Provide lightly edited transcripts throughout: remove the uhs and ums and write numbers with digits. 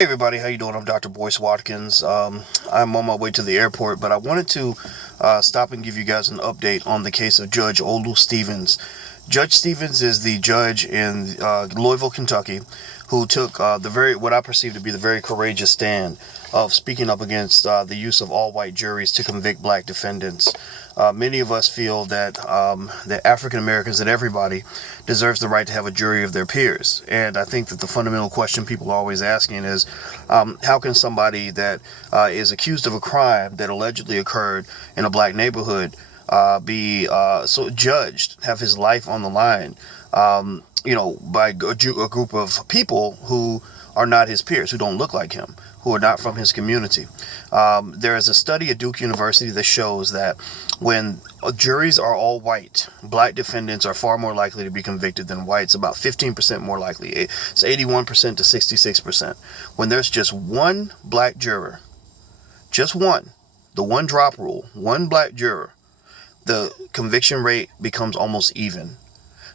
Hey everybody, how you doing? I'm Dr. Boyce Watkins. I'm on my way to the airport, but I wanted to stop and give you guys an update on the case of Judge Olu Stevens. Judge Stevens is the judge in Louisville, Kentucky, who took what I perceive to be the very courageous stand of speaking up against the use of all-white juries to convict black defendants. Many of us feel that African Americans, that everybody deserves the right to have a jury of their peers. And I think that the fundamental question people are always asking is, how can somebody that is accused of a crime that allegedly occurred in a black neighborhood be so judged, have his life on the line, by a group of people who are not his peers, who don't look like him, who are not from his community. There is a study at Duke University that shows that when juries are all white, black defendants are far more likely to be convicted than whites, about 15% more likely. It's 81% to 66%. When there's just one black juror, just one, the one drop rule, one black juror, the conviction rate becomes almost even.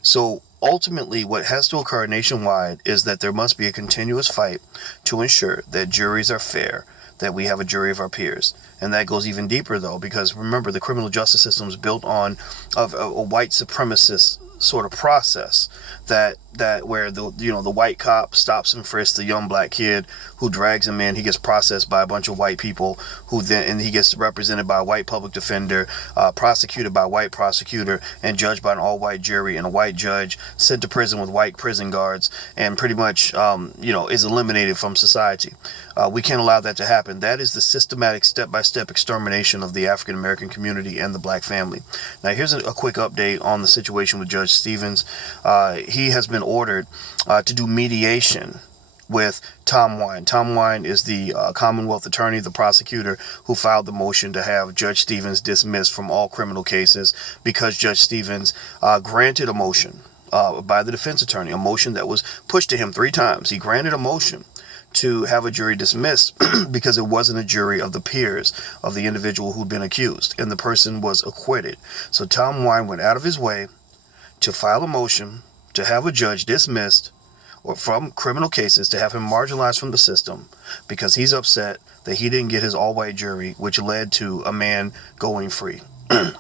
So ultimately, what has to occur nationwide is that there must be a continuous fight to ensure that juries are fair, that we have a jury of our peers. And that goes even deeper, though, because remember, the criminal justice system is built on a white supremacist sort of process that where the white cop stops and frisks the young black kid who drags him in. He gets processed by a bunch of white people and he gets represented by a white public defender, prosecuted by a white prosecutor, and judged by an all-white jury and a white judge, sent to prison with white prison guards, and pretty much is eliminated from society. We can't allow that to happen. That is the systematic step-by-step extermination of the African American community and the black family. Now here's a quick update on the situation with Judge Stevens. He has been ordered to do mediation with Tom Wine. Tom Wine is the Commonwealth attorney, the prosecutor who filed the motion to have Judge Stevens dismissed from all criminal cases because Judge Stevens granted a motion by the defense attorney, a motion that was pushed to him 3 times. He granted a motion to have a jury dismissed because it wasn't a jury of the peers of the individual who'd been accused, and the person was acquitted. So Tom Wine went out of his way to file a motion to have a judge dismissed or from criminal cases, to have him marginalized from the system because he's upset that he didn't get his all-white jury, which led to a man going free.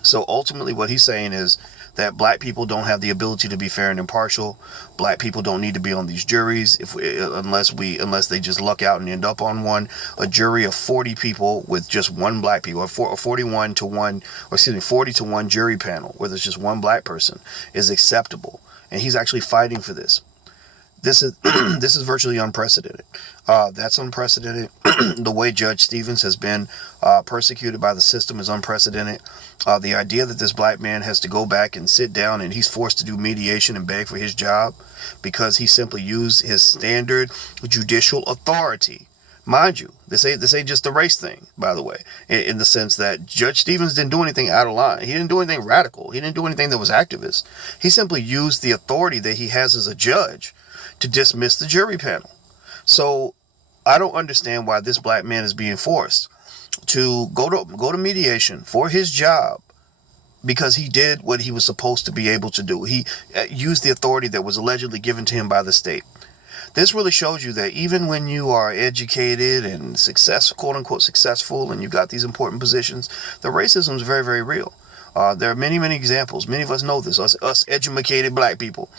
So ultimately what he's saying is that black people don't have the ability to be fair and impartial. Black people don't need to be on these juries unless they just luck out and end up on one. A jury of 40 people with just one black people, or 40 to 1 jury panel where there's just one black person is acceptable. And he's actually fighting for this. This is virtually unprecedented. That's unprecedented. The way Judge Stevens has been persecuted by the system is unprecedented. The idea that this black man has to go back and sit down and he's forced to do mediation and beg for his job because he simply used his standard judicial authority. Mind you, this ain't just a race thing, by the way, in the sense that Judge Stevens didn't do anything out of line. He didn't do anything radical. He didn't do anything that was activist. He simply used the authority that he has as a judge to dismiss the jury panel. So I don't understand why this black man is being forced to go to mediation for his job because he did what he was supposed to be able to do. He used the authority that was allegedly given to him by the state. This really shows you that even when you are educated and successful, quote unquote successful, and you got these important positions, the racism is very, very real. There are many, many examples. Many of us know this, us educated black people.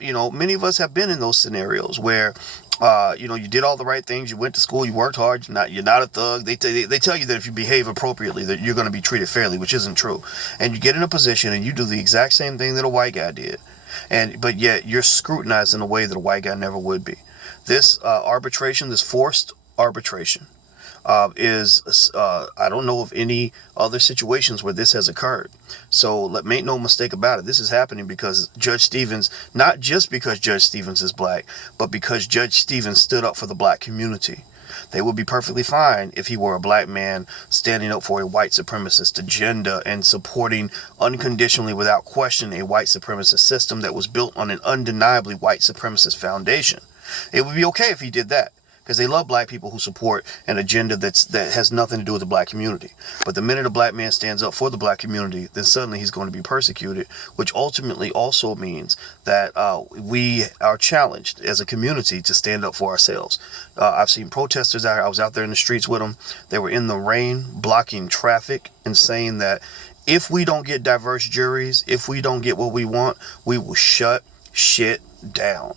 Many of us have been in those scenarios where, you did all the right things. You went to school, you worked hard. You're not a thug. They tell you that if you behave appropriately, that you're going to be treated fairly, which isn't true. And you get in a position and you do the exact same thing that a white guy did. But yet you're scrutinized in a way that a white guy never would be. This arbitration, this forced arbitration, I don't know of any other situations where this has occurred. So make no mistake about it. This is happening because Judge Stevens, not just because Judge Stevens is black, but because Judge Stevens stood up for the black community. They would be perfectly fine if he were a black man standing up for a white supremacist agenda and supporting unconditionally, without question, a white supremacist system that was built on an undeniably white supremacist foundation. It would be okay if he did that, because they love black people who support an agenda that has nothing to do with the black community. But the minute a black man stands up for the black community, then suddenly he's going to be persecuted, which ultimately also means that we are challenged as a community to stand up for ourselves. I've seen protesters out here. I was out there in the streets with them. They were in the rain, blocking traffic and saying that if we don't get diverse juries, if we don't get what we want, we will shut shit down.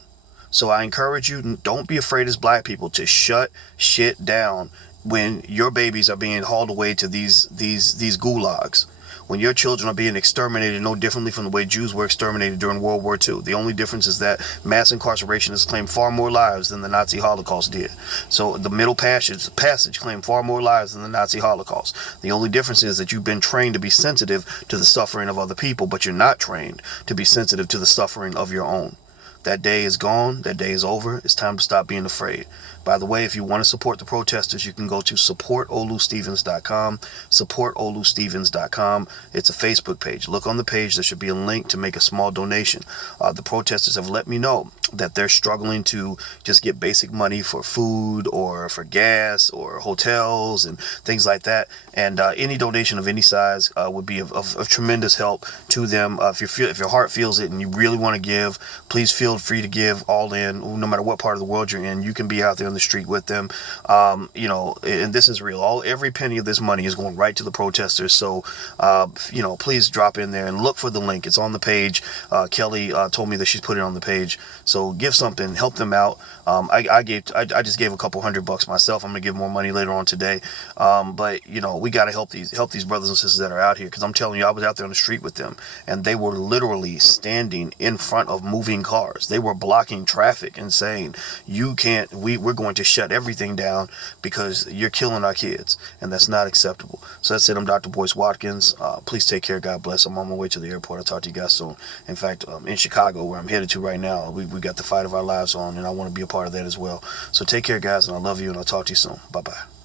So I encourage you, don't be afraid as black people to shut shit down when your babies are being hauled away to these gulags. When your children are being exterminated no differently from the way Jews were exterminated during World War II. The only difference is that mass incarceration has claimed far more lives than the Nazi Holocaust did. So the Middle Passage claimed far more lives than the Nazi Holocaust. The only difference is that you've been trained to be sensitive to the suffering of other people, but you're not trained to be sensitive to the suffering of your own. That day is gone. That day is over. It's time to stop being afraid. By the way, if you want to support the protesters, you can go to supportolustevens.com, supportolustevens.com. It's a Facebook page. Look on the page. There should be a link to make a small donation. The protesters have let me know that they're struggling to just get basic money for food or for gas or hotels and things like that. And any donation of any size would be of tremendous help to them. If your heart feels it and you really want to give, please feel free to give all in, no matter what part of the world you're in. You can be out there on the street with them. And this is real. Every penny of this money is going right to the protesters. So, please drop in there and look for the link. It's on the page. Kelly told me that she's put it on the page. So give something, help them out. I just gave a couple $100 myself. I'm gonna give more money later on today. But we gotta help these brothers and sisters that are out here, because I'm telling you, I was out there on the street with them, and they were literally standing in front of moving cars. They were blocking traffic and saying, "You can't. We're going to shut everything down because you're killing our kids, and that's not acceptable." So that's it. I'm Dr. Boyce Watkins. Please take care. God bless. I'm on my way to the airport. I'll talk to you guys soon. In fact, in Chicago, where I'm headed to right now, we got the fight of our lives on, and I want to be a part of that as well. So take care, guys, and I love you, and I'll talk to you soon. Bye-bye.